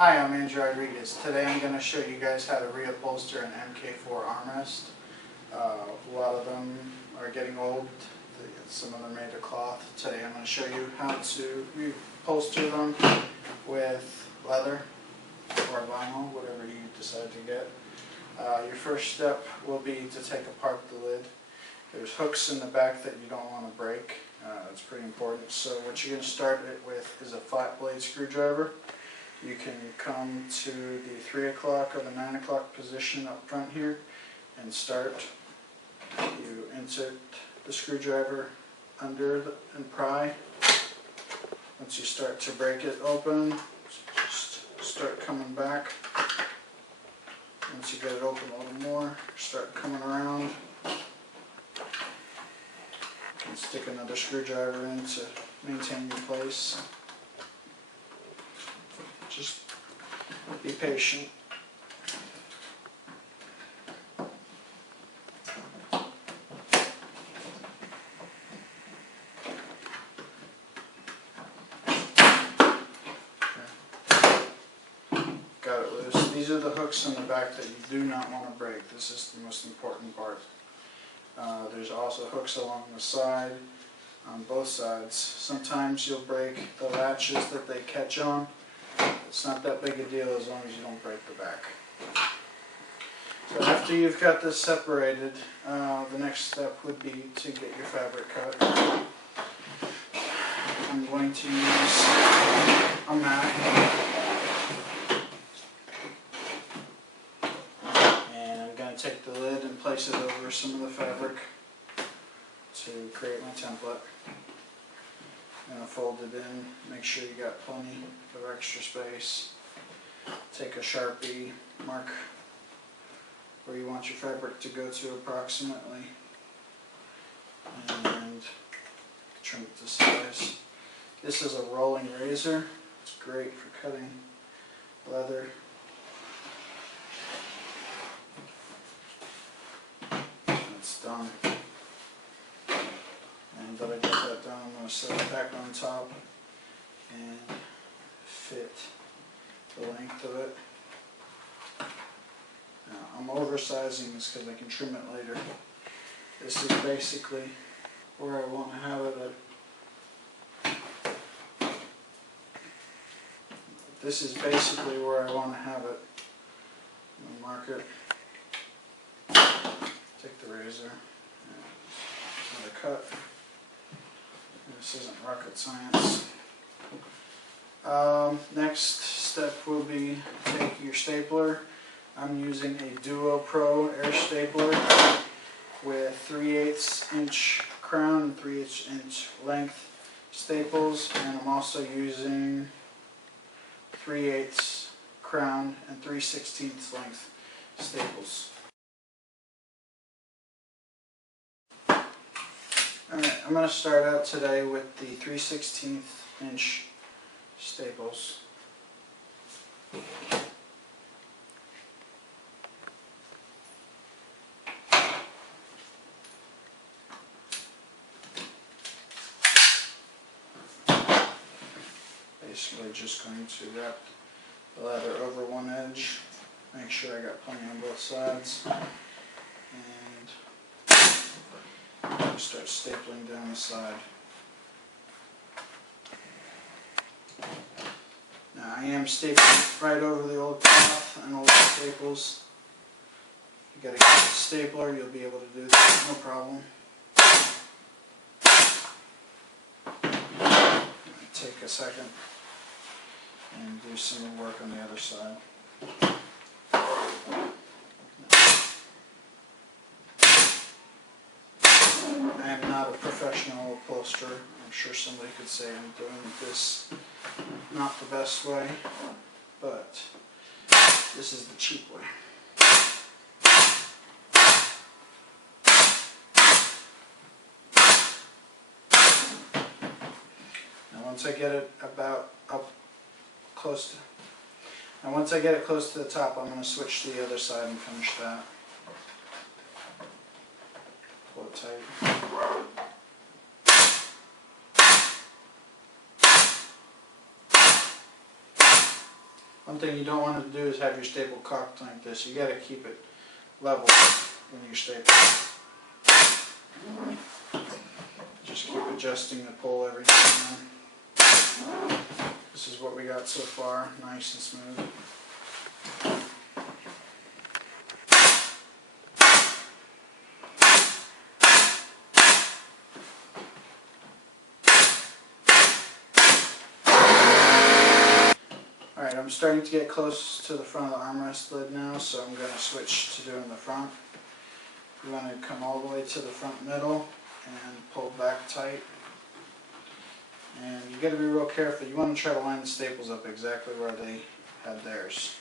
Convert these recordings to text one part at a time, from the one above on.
Hi, I'm Andrew Rodriguez. Today I'm going to show you guys how to reupholster an Mk4 armrest. A lot of them are getting old. Some of them are made of cloth. Today I'm going to show you how to reupholster them with leather or vinyl, whatever you decide to get. Your first step will be to take apart the lid. There's hooks in the back that you don't want to break. It's pretty important. So what you're going to start it with is a flat blade screwdriver. You can come to the 3 o'clock or the 9 o'clock position up front here and start. You insert the screwdriver under and pry. Once you start to break it open, just start coming back. Once you get it open a little more, start coming around. And stick another screwdriver in to maintain your place. Just be patient. Got it loose. These are the hooks in the back that you do not want to break. This is the most important part. There's also hooks along the side, on both sides. Sometimes you'll break the latches that they catch on. It's not that big a deal as long as you don't break the back. So after you've got this separated, the next step would be to get your fabric cut. I'm going to use a mat. And I'm going to take the lid and place it over some of the fabric to create my template. I'm going to fold it in, make sure you got plenty of extra space. Take a Sharpie, mark where you want your fabric to go to approximately, and trim it to size. This is a rolling razor. It's great for cutting leather. It's done. And that I get that done, I'm going to set it back on top and fit the length of it. Now, I'm oversizing this because I can trim it later. This is basically where I want to have it at. This is basically where I want to have it. I'm going to mark it. Take the razor and another cut. This isn't rocket science. Next step will be take your stapler. I'm using a Duo Pro air stapler with 3/8 inch crown and 3/8 inch length staples, and I'm also using 3/8 crown and 3/16 length staples. Alright, I'm going to start out today with the 3/16 inch staples. Basically just going to wrap the leather over one edge, make sure I got plenty on both sides, and start stapling down the side. Now I am stapling right over the old cloth and old staples. If you got a good stapler, you'll be able to do that, no problem. Take a second and do some work on the other side. I am not a professional upholsterer. I'm sure somebody could say I'm doing this not the best way, but this is the cheap way. Now once I get it close to the top, I'm going to switch to the other side and finish that. Pull it tight. One thing you don't want to do is have your staple cocked like this. You got to keep it level when you're stapling. Just keep adjusting the pole every now and then. This is what we got so far, nice and smooth. Alright, I'm starting to get close to the front of the armrest lid now, so I'm going to switch to doing the front. You want to come all the way to the front middle and pull back tight. And you got to be real careful. You want to try to line the staples up exactly where they had theirs.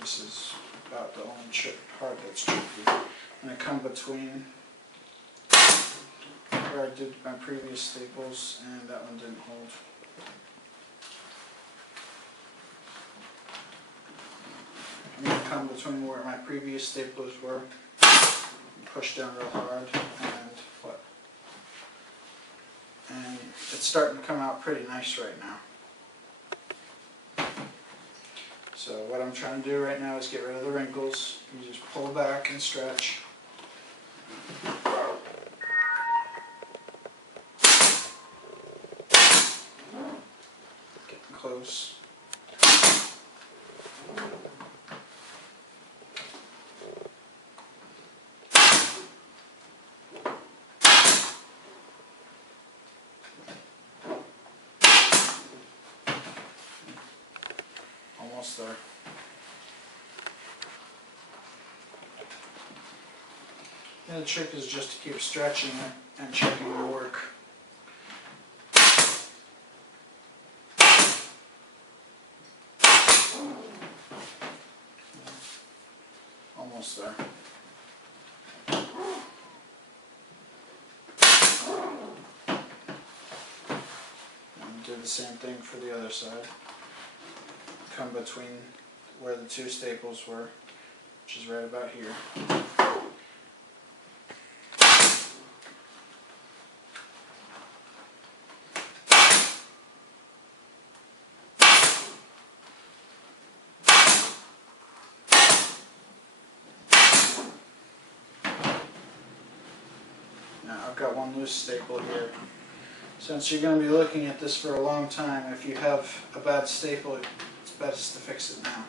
This is about the only part that's tricky. I'm going to come between where I did my previous staples, and that one didn't hold. I'm going to come between where my previous staplers were, push down real hard, and it's starting to come out pretty nice right now. So what I'm trying to do right now is get rid of the wrinkles. You just pull back and stretch. Getting close. Almost there. And the trick is just to keep stretching it and checking your work. Almost there. And do the same thing for the other side. Come between where the two staples were, which is right about here. Now I've got one loose staple here. Since you're going to be looking at this for a long time, if you have a bad staple, it's best to fix it now.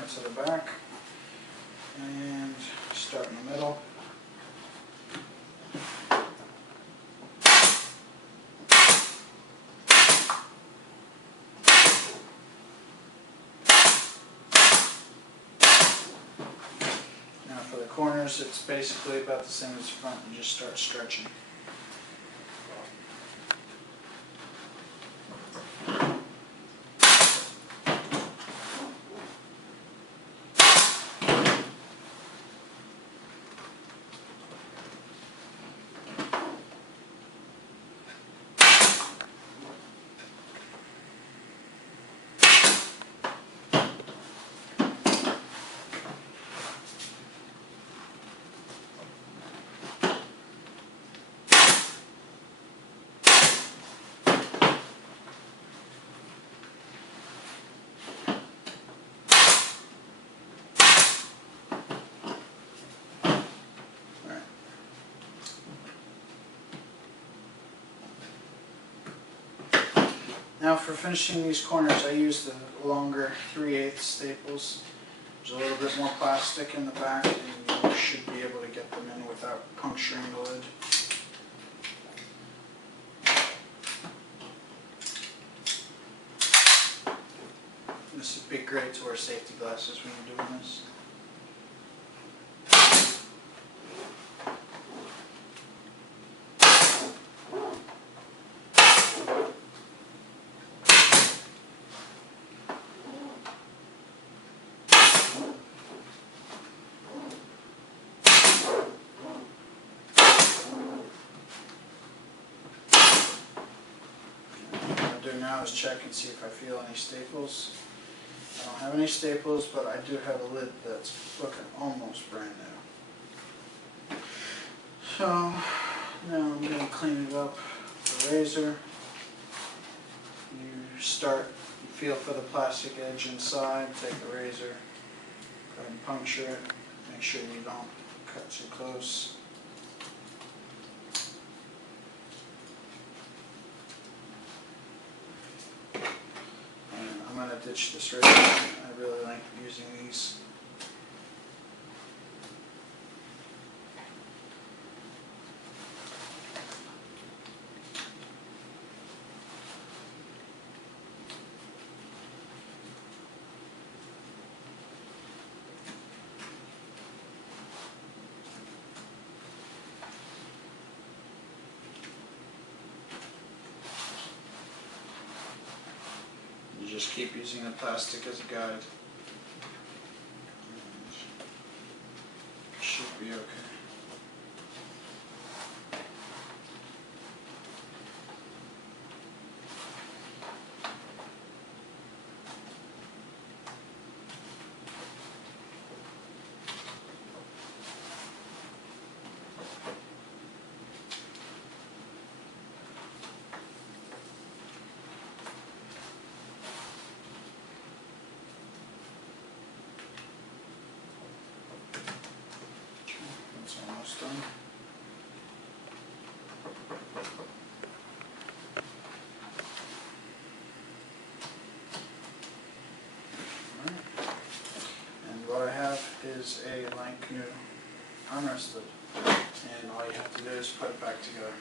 To the back and start in the middle. Now for the corners, it's basically about the same as the front. You just start stretching. Now for finishing these corners, I use the longer 3/8 staples. There's a little bit more plastic in the back, and you should be able to get them in without puncturing the lid. This would be great to wear safety glasses when you're doing this. What I'll do now is check and see if I feel any staples. I don't have any staples, but I do have a lid that's looking almost brand new. So now I'm going to clean it up with a razor. You feel for the plastic edge inside, take the razor, go ahead and puncture it. Make sure you don't cut too close. I'm going to ditch this razor. I really like using these. Just keep using the plastic as a guide. Should be okay. That's almost done. Alright. And what I have is a like new armrest lid. And all you have to do is put it back together.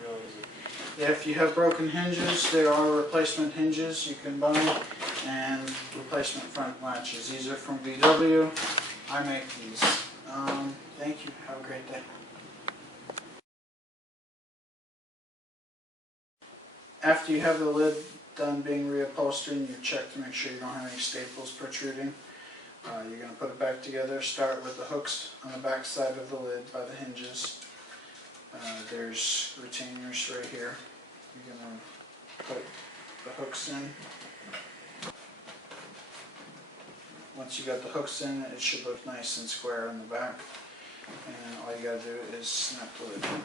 Real easy. If you have broken hinges, there are replacement hinges you can buy and replacement front latches. These are from VW. I make these. Thank you. Have a great day. After you have the lid done being reupholstered, you check to make sure you don't have any staples protruding. You're going to put it back together. Start with the hooks on the back side of the lid by the hinges. There's retainers right here. You're going to put the hooks in. Once you got the hooks in, it should look nice and square in the back. And all you got to do is snap the lid in.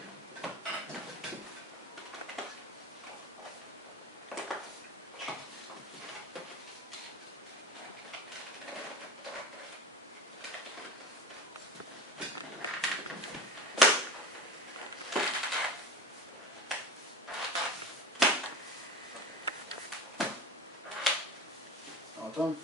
All done.